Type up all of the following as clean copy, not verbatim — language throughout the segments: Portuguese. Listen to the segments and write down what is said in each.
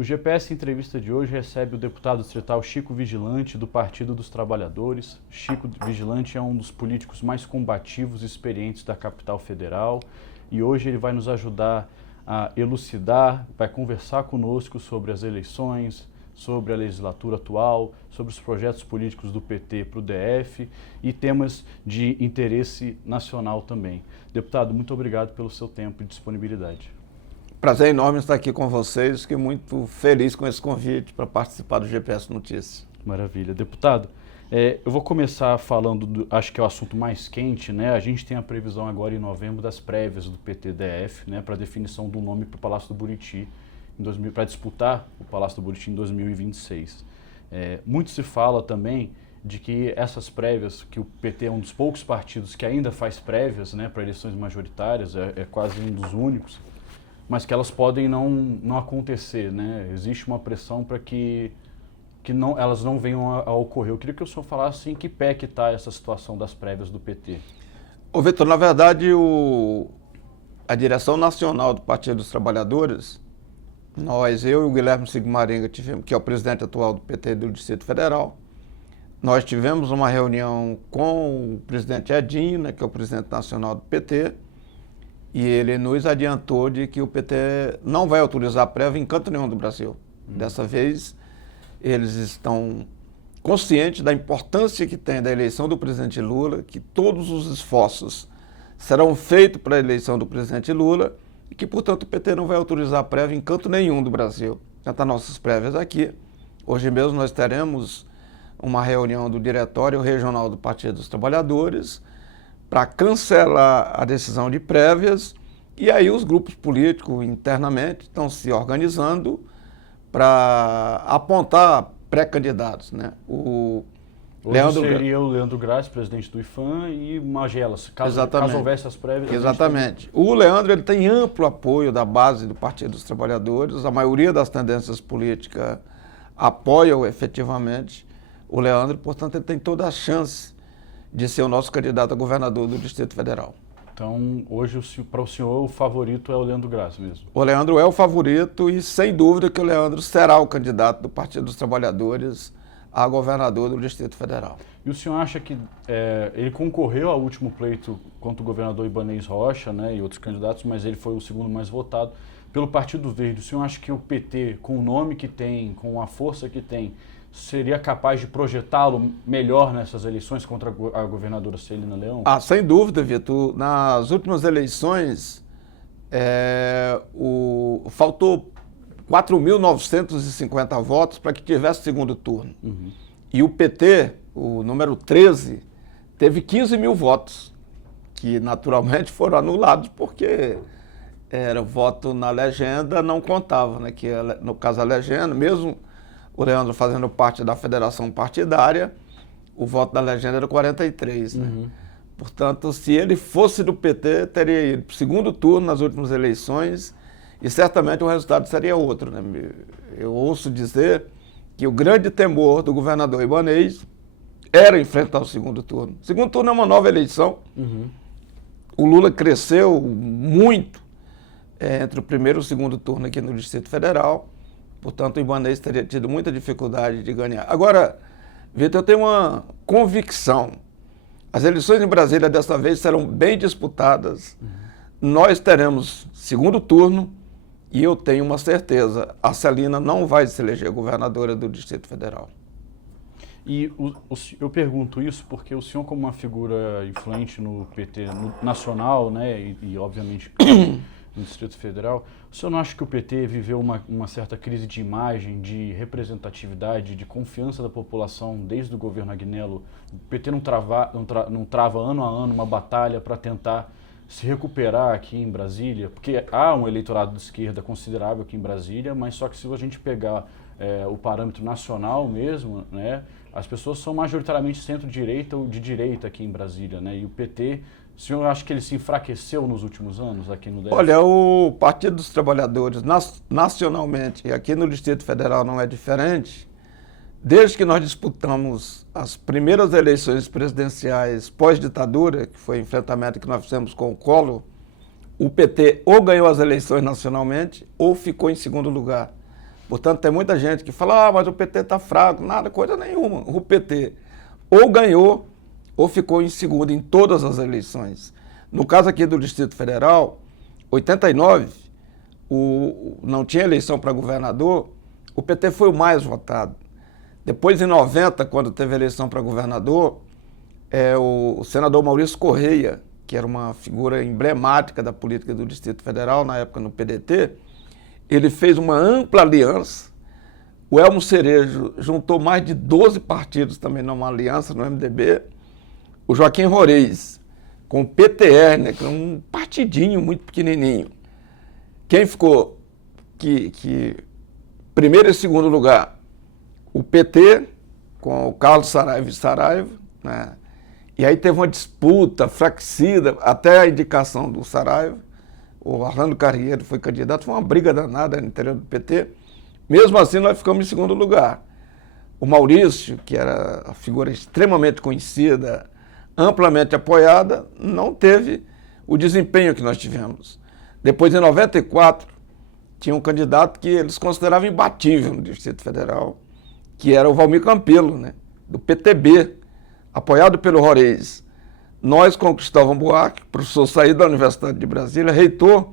O GPS Entrevista de hoje recebe o deputado distrital Chico Vigilante, do Partido dos Trabalhadores. Chico Vigilante é um dos políticos mais combativos e experientes da capital federal e hoje ele vai nos ajudar a elucidar, vai conversar conosco sobre as eleições, sobre a legislatura atual, sobre os projetos políticos do PT para o DF e temas de interesse nacional também. Deputado, muito obrigado pelo seu tempo e disponibilidade. Prazer enorme estar aqui com vocês, fiquei muito feliz com esse convite para participar do GPS Notícias. Maravilha. Deputado, eu vou começar falando, acho que é o assunto mais quente, né? A gente tem a previsão agora em novembro das prévias do PT-DF, né, para definição do nome para o Palácio do Buriti, para disputar o Palácio do Buriti em 2026. Muito se fala também de que essas prévias, que o PT é um dos poucos partidos que ainda faz prévias, né, para eleições majoritárias, é quase um dos únicos, mas que elas podem não acontecer, né? Existe uma pressão para que elas não venham a ocorrer. Eu queria que o senhor falasse em que pé que está essa situação das prévias do PT. Ô Vitor, na verdade, a direção nacional do Partido dos Trabalhadores, eu e o Guilherme Sigmaringa, que é o presidente atual do PT do Distrito Federal, nós tivemos uma reunião com o presidente Edinho, né, que é o presidente nacional do PT, e ele nos adiantou de que o PT não vai autorizar a prévia em canto nenhum do Brasil. Dessa vez, eles estão conscientes da importância que tem da eleição do presidente Lula, que todos os esforços serão feitos para a eleição do presidente Lula e que, portanto, o PT não vai autorizar a prévia em canto nenhum do Brasil. Já está nossas prévias aqui. Hoje mesmo nós teremos uma reunião do Diretório Regional do Partido dos Trabalhadores para cancelar a decisão de prévias, e aí os grupos políticos internamente estão se organizando para apontar pré-candidatos, né? Hoje seria o Leandro Graça, presidente do IFAM, e Magelas, caso houvesse as prévias. Exatamente. O Leandro ele tem amplo apoio da base do Partido dos Trabalhadores, a maioria das tendências políticas apoiam efetivamente o Leandro, portanto ele tem toda a chance de ser o nosso candidato a governador do Distrito Federal. Então, hoje, para o senhor, o favorito é o Leandro Graça mesmo? O Leandro é o favorito e, sem dúvida, que o Leandro será o candidato do Partido dos Trabalhadores a governador do Distrito Federal. E o senhor acha que ele concorreu ao último pleito contra o governador Ibanez Rocha, né, e outros candidatos, mas ele foi o segundo mais votado pelo Partido Verde. O senhor acha que o PT, com o nome que tem, com a força que tem, seria capaz de projetá-lo melhor nessas eleições contra a governadora Celina Leão? Sem dúvida, Vitor. Nas últimas eleições, faltou 4.950 votos para que tivesse segundo turno. Uhum. E o PT, o número 13, teve 15 mil votos, que naturalmente foram anulados porque era voto na legenda, não contava, né? Que no caso a legenda, mesmo o Leandro fazendo parte da federação partidária, o voto da legenda era 43, né? Uhum. Portanto, se ele fosse do PT, teria ido para o segundo turno nas últimas eleições e certamente o resultado seria outro, né? Eu ouço dizer que o grande temor do governador Ibanez era enfrentar o segundo turno. O segundo turno é uma nova eleição. Uhum. O Lula cresceu muito entre o primeiro e o segundo turno aqui no Distrito Federal. Portanto, o Ibanez teria tido muita dificuldade de ganhar. Agora, Vitor, eu tenho uma convicção. As eleições em Brasília desta vez serão bem disputadas. Uhum. Nós teremos segundo turno e eu tenho uma certeza, a Celina não vai se eleger governadora do Distrito Federal. E eu pergunto isso porque o senhor, como uma figura influente no PT nacional, né, e obviamente no Distrito Federal, o senhor não acha que o PT viveu uma certa crise de imagem, de representatividade, de confiança da população desde o governo Agnello? O PT não trava ano a ano uma batalha para tentar se recuperar aqui em Brasília? Porque há um eleitorado de esquerda considerável aqui em Brasília, mas só que se a gente pegar o parâmetro nacional mesmo, né, as pessoas são majoritariamente centro-direita ou de direita aqui em Brasília, né? E o PT, o senhor acha que ele se enfraqueceu nos últimos anos aqui no DF? Olha, o Partido dos Trabalhadores, nacionalmente, e aqui no Distrito Federal não é diferente, desde que nós disputamos as primeiras eleições presidenciais pós-ditadura, que foi o enfrentamento que nós fizemos com o Collor, o PT ou ganhou as eleições nacionalmente ou ficou em segundo lugar. Portanto, tem muita gente que fala, mas o PT está fraco, nada, coisa nenhuma. O PT ou ganhou ou ficou em segundo em todas as eleições. No caso aqui do Distrito Federal, 89, não tinha eleição para governador, o PT foi o mais votado. Depois, em 90, quando teve eleição para governador, o senador Maurício Correia, que era uma figura emblemática da política do Distrito Federal, na época no PDT, ele fez uma ampla aliança. O Elmo Cerejo juntou mais de 12 partidos também numa aliança no MDB. O Joaquim Rorez, com o PTR, né, que é um partidinho muito pequenininho. Quem ficou primeiro e segundo lugar? O PT, com o Carlos Saraiva, né? E aí teve uma disputa fratricida, até a indicação do Saraiva. O Orlando Carrieiro foi candidato, foi uma briga danada no interior do PT. Mesmo assim, nós ficamos em segundo lugar. O Maurício, que era a figura extremamente conhecida, amplamente apoiada, não teve o desempenho que nós tivemos. Depois, em 94, tinha um candidato que eles consideravam imbatível no Distrito Federal, que era o Valmir Campelo, né, do PTB, apoiado pelo Rorez. Nós, com o Cristóvão Buarque, professor saído da Universidade de Brasília, reitor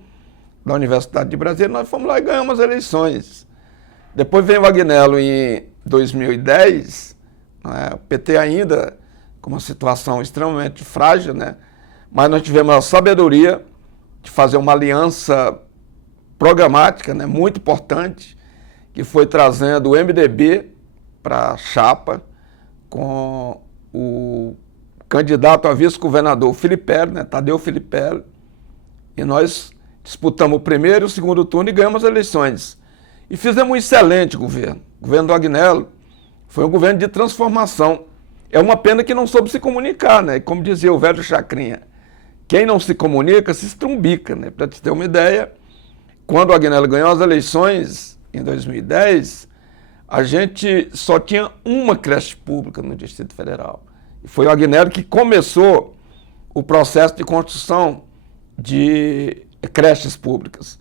da Universidade de Brasília, nós fomos lá e ganhamos as eleições. Depois veio o Agnello em 2010, né, o PT ainda com uma situação extremamente frágil, né, mas nós tivemos a sabedoria de fazer uma aliança programática, né, muito importante, que foi trazendo o MDB para a chapa com o candidato a vice-governador Filipelli, né, Tadeu Filipelli, e nós disputamos o primeiro e o segundo turno e ganhamos as eleições. E fizemos um excelente governo. O governo do Agnello foi um governo de transformação. É uma pena que não soube se comunicar, né? Como dizia o velho Chacrinha, quem não se comunica se estrumbica, né? Para te ter uma ideia, quando o Agnello ganhou as eleições em 2010, a gente só tinha uma creche pública no Distrito Federal. E foi o Agnello que começou o processo de construção de creches públicas.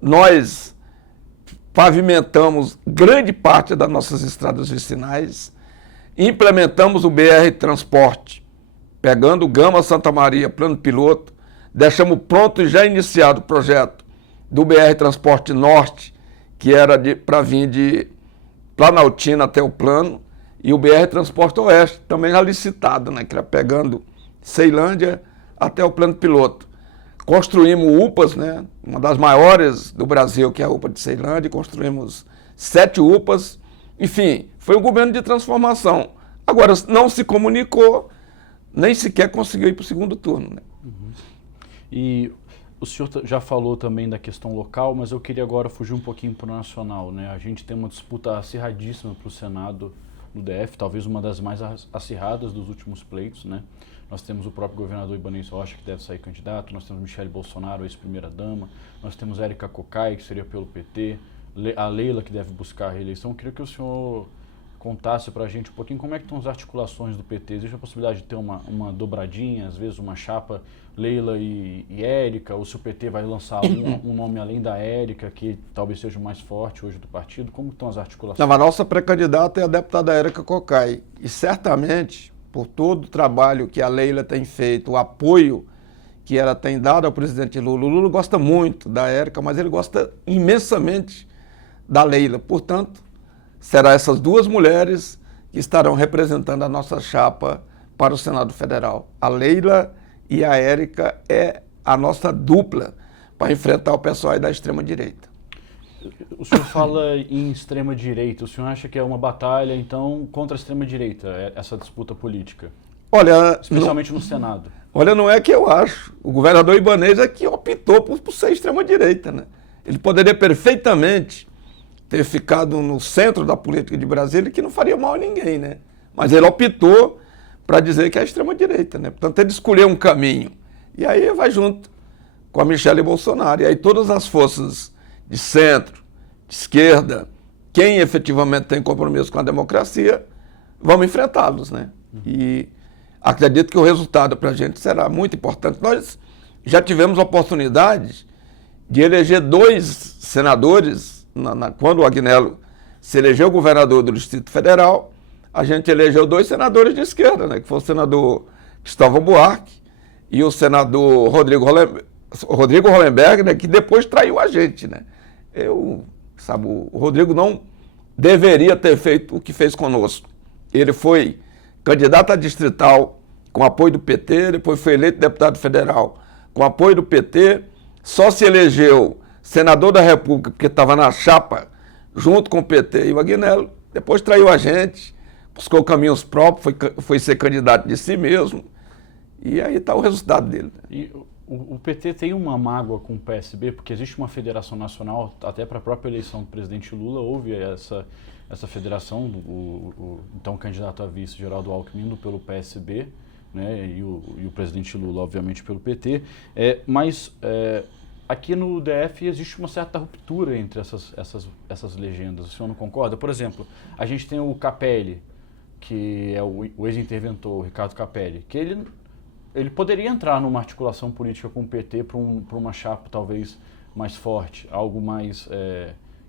Nós pavimentamos grande parte das nossas estradas vicinais, implementamos o BR Transporte, pegando o Gama Santa Maria, plano piloto, deixamos pronto e já iniciado o projeto do BR Transporte Norte, que era para vir de Planaltina até o plano, e o BR Transporte Oeste, também já licitado, né, que era pegando Ceilândia até o plano piloto. Construímos UPAs, né, uma das maiores do Brasil, que é a UPA de Ceilândia, construímos 7 UPAs, enfim, foi um governo de transformação. Agora, não se comunicou, nem sequer conseguiu ir para o segundo turno. Né? Uhum. E o senhor já falou também da questão local, mas eu queria agora fugir um pouquinho para o nacional. Né? A gente tem uma disputa acirradíssima para o Senado no DF, talvez uma das mais acirradas dos últimos pleitos. Né? Nós temos o próprio governador Ibanez Rocha, que deve sair candidato, nós temos Michele Bolsonaro, ex-primeira-dama, nós temos Érica Cocai, que seria pelo PT, a Leila, que deve buscar a reeleição. Eu queria que o senhor contasse para a gente um pouquinho como é que estão as articulações do PT. Existe a possibilidade de ter uma dobradinha, às vezes uma chapa Leila e Érica, ou se o PT vai lançar um nome além da Érica, que talvez seja o mais forte hoje do partido? Como estão as articulações? Não, a nossa pré-candidata é a deputada Érica Cocai, e certamente, por todo o trabalho que a Leila tem feito, o apoio que ela tem dado ao presidente Lula, o Lula gosta muito da Érica, mas ele gosta imensamente da Leila. Portanto, serão essas duas mulheres que estarão representando a nossa chapa para o Senado Federal. A Leila e a Érica é a nossa dupla para enfrentar o pessoal aí da extrema-direita. O senhor fala em extrema-direita. O senhor acha que é uma batalha, então, contra a extrema-direita, essa disputa política? Olha, especialmente no Senado. Olha, não é que eu acho. O governador Ibanez é que optou por ser extrema-direita, né? Ele poderia perfeitamente ter ficado no centro da política de Brasília, que não faria mal a ninguém, né? Mas ele optou para dizer que é a extrema-direita, né? Portanto, ele escolheu um caminho. E aí vai junto com a Michele Bolsonaro. E aí todas as forças de centro, de esquerda, quem efetivamente tem compromisso com a democracia, vão enfrentá-los, né? E acredito que o resultado para a gente será muito importante. Nós já tivemos a oportunidade de eleger 2 senadores quando o Agnello se elegeu governador do Distrito Federal, a gente elegeu 2 senadores de esquerda, né? Que foi o senador Cristóvão Buarque e o senador Rodrigo Hollenberg, né? Que depois traiu a gente, né? O Rodrigo não deveria ter feito o que fez conosco. Ele foi candidato a distrital com apoio do PT, depois foi eleito deputado federal com apoio do PT, só se elegeu senador da República porque estava na chapa junto com o PT e o Agnello, depois traiu a gente, buscou caminhos próprios, foi ser candidato de si mesmo, e aí está o resultado dele. E o PT tem uma mágoa com o PSB, porque existe uma federação nacional, até para a própria eleição do presidente Lula, houve essa federação, o então candidato a vice, Geraldo Alckmin, indo pelo PSB, né, e o presidente Lula, obviamente, pelo PT, mas aqui no DF existe uma certa ruptura entre essas legendas, o senhor não concorda? Por exemplo, a gente tem o Capelli, que é o ex-interventor, o Ricardo Capelli, que ele poderia entrar numa articulação política com o PT para uma chapa talvez mais forte, algo mais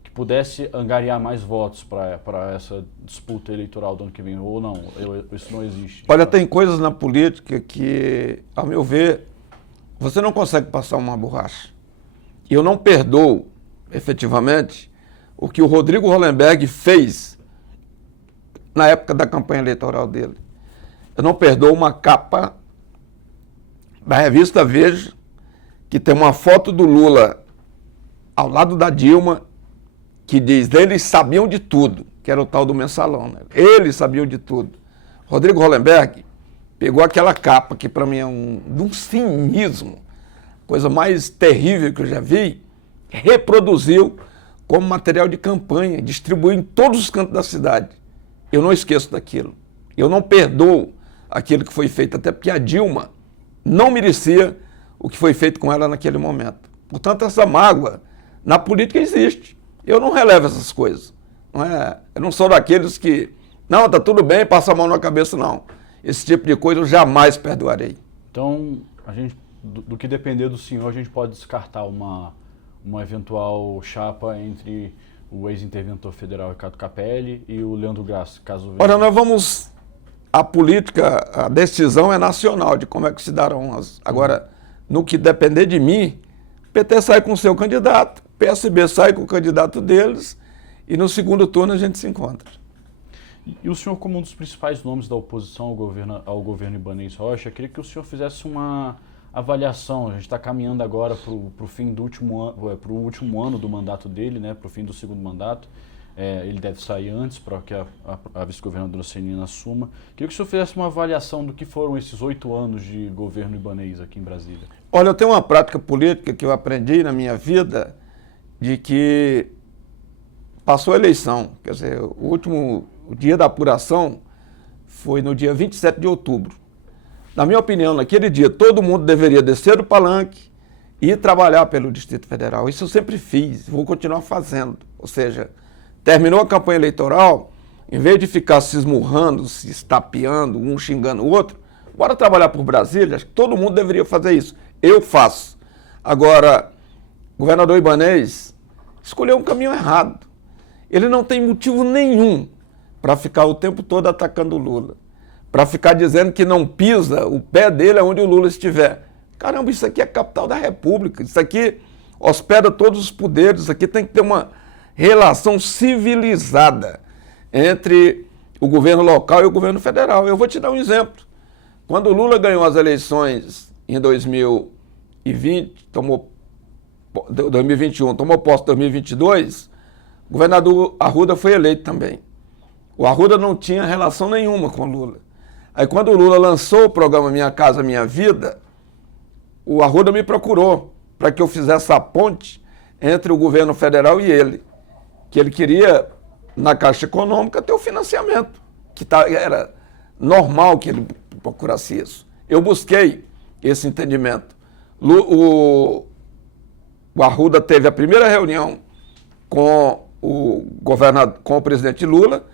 que pudesse angariar mais votos para essa disputa eleitoral do ano que vem, ou não, isso não existe. Olha, tem coisas na política que, ao meu ver, você não consegue passar uma borracha. E eu não perdoo, efetivamente, o que o Rodrigo Hollenberg fez na época da campanha eleitoral dele. Eu não perdoo uma capa da revista Veja, que tem uma foto do Lula ao lado da Dilma, que diz, eles sabiam de tudo, que era o tal do mensalão, né? Eles sabiam de tudo. Rodrigo Hollenberg pegou aquela capa, que para mim é de um cinismo, coisa mais terrível que eu já vi, reproduziu como material de campanha, distribuiu em todos os cantos da cidade. Eu não esqueço daquilo. Eu não perdoo aquilo que foi feito, até porque a Dilma não merecia o que foi feito com ela naquele momento. Portanto, essa mágoa na política existe. Eu não relevo essas coisas. Eu não sou daqueles que, não, está tudo bem, passa a mão na cabeça, não. Esse tipo de coisa eu jamais perdoarei. Então, do que depender do senhor, a gente pode descartar uma eventual chapa entre o ex-interventor federal Ricardo Capelli e o Leandro Graça, caso venha. Olha, nós vamos... A política, a decisão é nacional de como é que se darão as... Agora, no que depender de mim, o PT sai com o seu candidato, o PSB sai com o candidato deles e no segundo turno a gente se encontra. E o senhor, como um dos principais nomes da oposição ao governo Ibanez Rocha, queria que o senhor fizesse uma avaliação. A gente está caminhando agora para o fim do último ano do mandato dele, né, para o fim do segundo mandato. Ele deve sair antes para que a vice-governadora Celina assuma. Queria que o senhor fizesse uma avaliação do que foram esses 8 anos de governo Ibanez aqui em Brasília. Olha, eu tenho uma prática política que eu aprendi na minha vida, de que passou a eleição, quer dizer, o dia da apuração foi no dia 27 de outubro. Na minha opinião, naquele dia, todo mundo deveria descer do palanque e ir trabalhar pelo Distrito Federal. Isso eu sempre fiz, vou continuar fazendo. Ou seja, terminou a campanha eleitoral, em vez de ficar se esmurrando, se estapeando, um xingando o outro, bora trabalhar por Brasília. Acho que todo mundo deveria fazer isso. Eu faço. Agora, o governador Ibanez escolheu um caminho errado. Ele não tem motivo nenhum para ficar o tempo todo atacando o Lula, para ficar dizendo que não pisa o pé dele onde o Lula estiver. Caramba, isso aqui é a capital da República, isso aqui hospeda todos os poderes, isso aqui tem que ter uma relação civilizada entre o governo local e o governo federal. Eu vou te dar um exemplo. Quando o Lula ganhou as eleições em 2020, 2021, tomou posse em 2022, o governador Arruda foi eleito também. O Arruda não tinha relação nenhuma com o Lula. Aí quando o Lula lançou o programa Minha Casa Minha Vida, o Arruda me procurou para que eu fizesse a ponte entre o governo federal e ele. Que ele queria, na Caixa Econômica, ter o financiamento, que era normal que ele procurasse isso. Eu busquei esse entendimento. O Arruda teve a primeira reunião com o presidente Lula.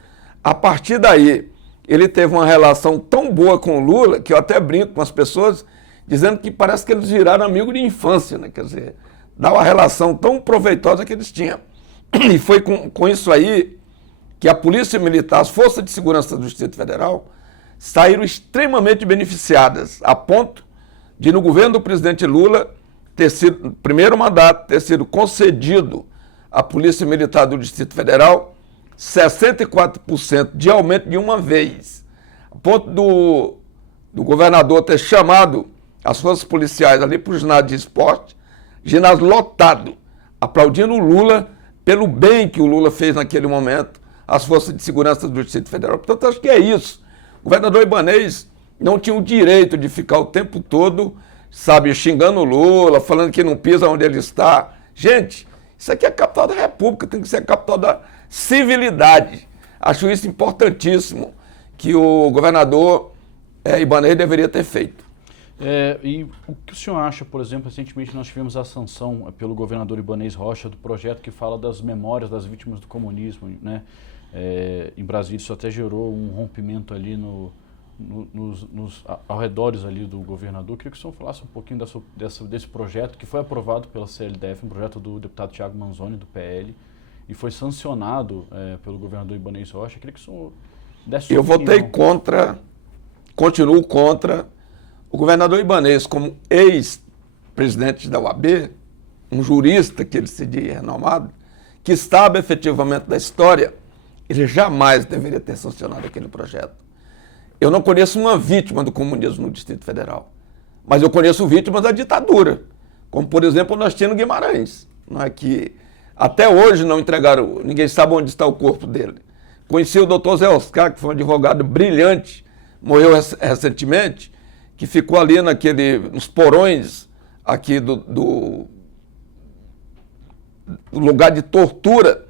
A partir daí, ele teve uma relação tão boa com o Lula, que eu até brinco com as pessoas, dizendo que parece que eles viraram amigos de infância, né? Quer dizer, dá uma relação tão proveitosa que eles tinham. E foi com isso aí que a Polícia Militar, as Forças de Segurança do Distrito Federal, saíram extremamente beneficiadas, a ponto de, no governo do presidente Lula, ter sido, no primeiro mandato, ter sido concedido à Polícia Militar do Distrito Federal 64% de aumento de uma vez. A ponto do governador ter chamado as forças policiais ali para o ginásio de esporte, ginásio lotado, aplaudindo o Lula pelo bem que o Lula fez naquele momento às forças de segurança do Distrito Federal. Portanto, acho que é isso. O governador Ibanez não tinha o direito de ficar o tempo todo, sabe, xingando o Lula, falando que não pisa onde ele está. Gente, isso aqui é a capital da República, tem que ser a capital da civilidade. Acho isso importantíssimo, que o governador Ibanez deveria ter feito. E o que o senhor acha, por exemplo, recentemente nós tivemos a sanção pelo governador Ibanez Rocha do projeto que fala das memórias das vítimas do comunismo, né? Em Brasília isso até gerou um rompimento ali nos arredores ali do governador. Queria que o senhor falasse um pouquinho desse projeto que foi aprovado pela CLDF, um projeto do deputado Thiago Manzoni, do PL, e foi sancionado pelo governador Ibanez Rocha. Queria que o senhor desse sua opinião. Votei contra, continuo contra. O governador Ibanez, como ex-presidente da UAB, um jurista que ele se diz renomado, que sabe efetivamente da história, ele jamais deveria ter sancionado aquele projeto. Eu não conheço uma vítima do comunismo no Distrito Federal, mas eu conheço vítimas da ditadura, como, por exemplo, o Nostino Guimarães, não é, que até hoje não entregaram, ninguém sabe onde está o corpo dele. Conheci o doutor Zé Oscar, que foi um advogado brilhante, morreu recentemente, que ficou ali nos porões aqui do lugar de tortura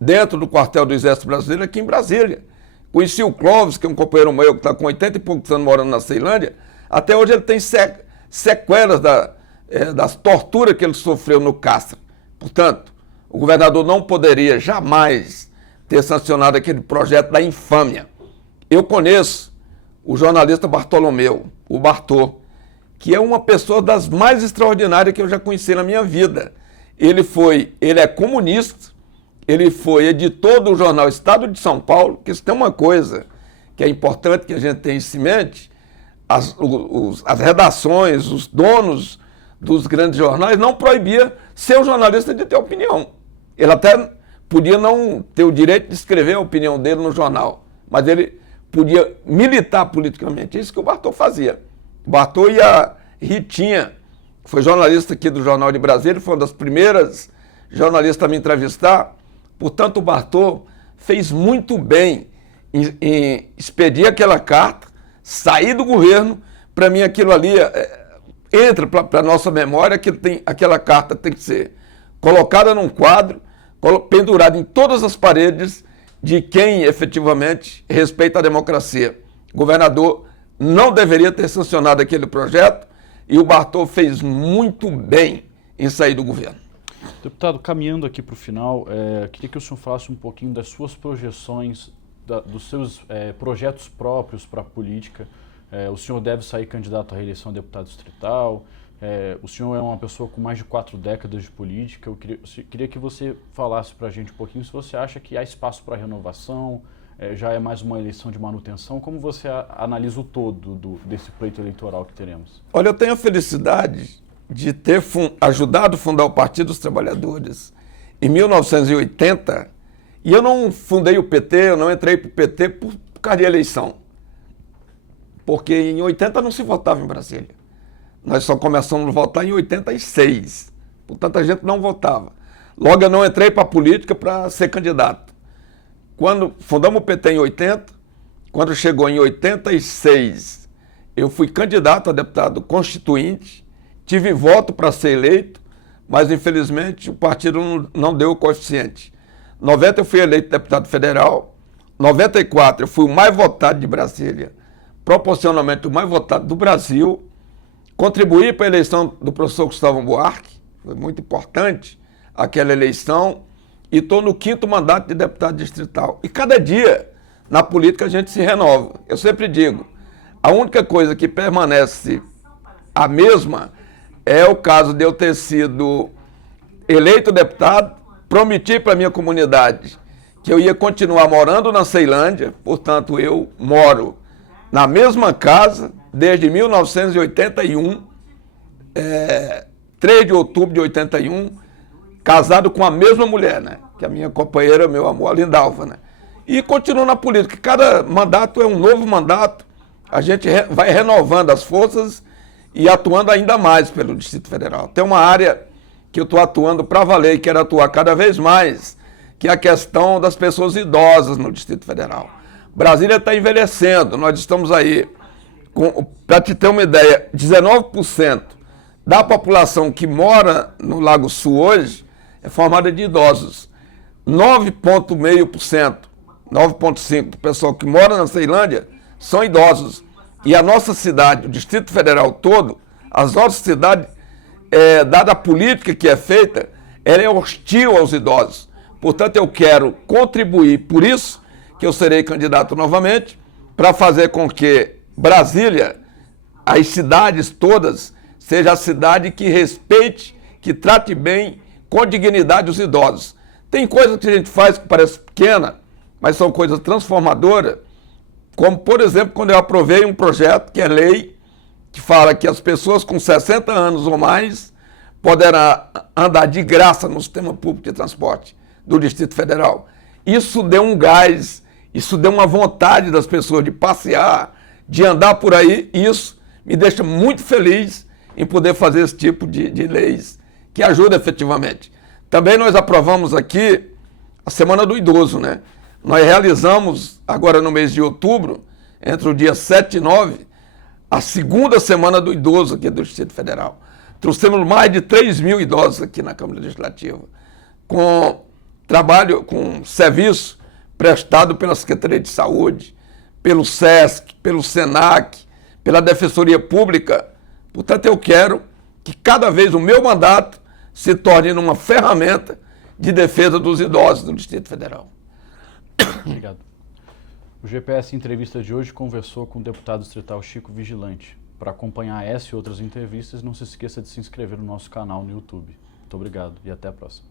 dentro do quartel do Exército Brasileiro aqui em Brasília. Conheci o Clóvis, que é um companheiro meu que está com 80 e poucos anos morando na Ceilândia. Até hoje ele tem sequelas das torturas que ele sofreu no cárcere. Portanto, o governador não poderia jamais ter sancionado aquele projeto da infâmia. Eu conheço o jornalista Bartolomeu, o Bartô, que é uma pessoa das mais extraordinárias que eu já conheci na minha vida. Ele é comunista, ele foi editor do jornal Estado de São Paulo, que isso tem uma coisa que é importante que a gente tenha em mente, as redações, os donos dos grandes jornais não proibia ser um jornalista de ter opinião. Ele até podia não ter o direito de escrever a opinião dele no jornal, mas ele podia militar politicamente. Isso que o Bartô fazia. O Bartô e a Ritinha, que foi jornalista aqui do Jornal de Brasília, foi uma das primeiras jornalistas a me entrevistar. Portanto, o Bartô fez muito bem em expedir aquela carta, sair do governo. Para mim, aquilo ali entra para a nossa memória, que aquela carta tem que ser colocada num quadro, pendurada em todas as paredes de quem efetivamente respeita a democracia. O governador não deveria ter sancionado aquele projeto e o Bartô fez muito bem em sair do governo. Deputado, caminhando aqui para o final, queria que o senhor falasse um pouquinho das suas projeções, dos seus projetos próprios para a política. O senhor deve sair candidato à reeleição a deputado distrital. O senhor é uma pessoa com mais de 4 décadas de política. Eu queria que você falasse para a gente um pouquinho se você acha que há espaço para renovação, já é mais uma eleição de manutenção. Como você analisa o todo desse pleito eleitoral que teremos? Olha, eu tenho a felicidade de ter ajudado a fundar o Partido dos Trabalhadores em 1980, e eu não fundei o PT, eu não entrei para o PT por causa de eleição, porque em 80 não se votava em Brasília. Nós só começamos a votar em 86, portanto a gente não votava. Logo eu não entrei para a política para ser candidato. Quando fundamos o PT em 80, quando chegou em 86, eu fui candidato a deputado constituinte, tive voto para ser eleito, mas infelizmente o partido não deu o coeficiente. Em 90 eu fui eleito deputado federal, em 94 eu fui o mais votado de Brasília, proporcionalmente o mais votado do Brasil, contribuí para a eleição do professor Gustavo Buarque, foi muito importante aquela eleição, e estou no 5º mandato de deputado distrital. E cada dia na política a gente se renova. Eu sempre digo, a única coisa que permanece a mesma é o caso de eu ter sido eleito deputado prometi para a minha comunidade que eu ia continuar morando na Ceilândia, portanto, eu moro na mesma casa desde 1981, 3 de outubro de 81, casado com a mesma mulher, né? Que é a minha companheira, meu amor, a Lindalva, né? E continuo na política. Cada mandato é um novo mandato, a gente vai renovando as forças e atuando ainda mais pelo Distrito Federal. Tem uma área que eu estou atuando para valer e quero atuar cada vez mais, que é a questão das pessoas idosas no Distrito Federal. Brasília está envelhecendo, nós estamos aí, para te ter uma ideia, 19% da população que mora no Lago Sul hoje é formada de idosos. 9,5%, 9,5% do pessoal que mora na Ceilândia são idosos. E a nossa cidade, o Distrito Federal todo, as nossas cidades, dada a política que é feita, ela é hostil aos idosos. Portanto, eu quero contribuir, por isso que eu serei candidato novamente, para fazer com que Brasília, as cidades todas, seja a cidade que respeite, que trate bem, com dignidade os idosos. Tem coisas que a gente faz que parece pequena, mas são coisas transformadoras, como, por exemplo, quando eu aprovei um projeto que é lei, que fala que as pessoas com 60 anos ou mais poderão andar de graça no sistema público de transporte do Distrito Federal. Isso deu um gás, isso deu uma vontade das pessoas de passear, de andar por aí, e isso me deixa muito feliz em poder fazer esse tipo de leis que ajuda efetivamente. Também nós aprovamos aqui a Semana do Idoso, né? Nós realizamos, agora no mês de outubro, entre o dia 7 e 9, a segunda Semana do Idoso aqui do Distrito Federal. Trouxemos mais de 3 mil idosos aqui na Câmara Legislativa, com trabalho, com serviço prestado pela Secretaria de Saúde, pelo SESC, pelo SENAC, pela Defensoria Pública. Portanto, eu quero que cada vez o meu mandato se torne uma ferramenta de defesa dos idosos do Distrito Federal. Obrigado. O GPS Entrevista de hoje conversou com o deputado distrital Chico Vigilante. Para acompanhar essa e outras entrevistas, não se esqueça de se inscrever no nosso canal no YouTube. Muito obrigado e até a próxima.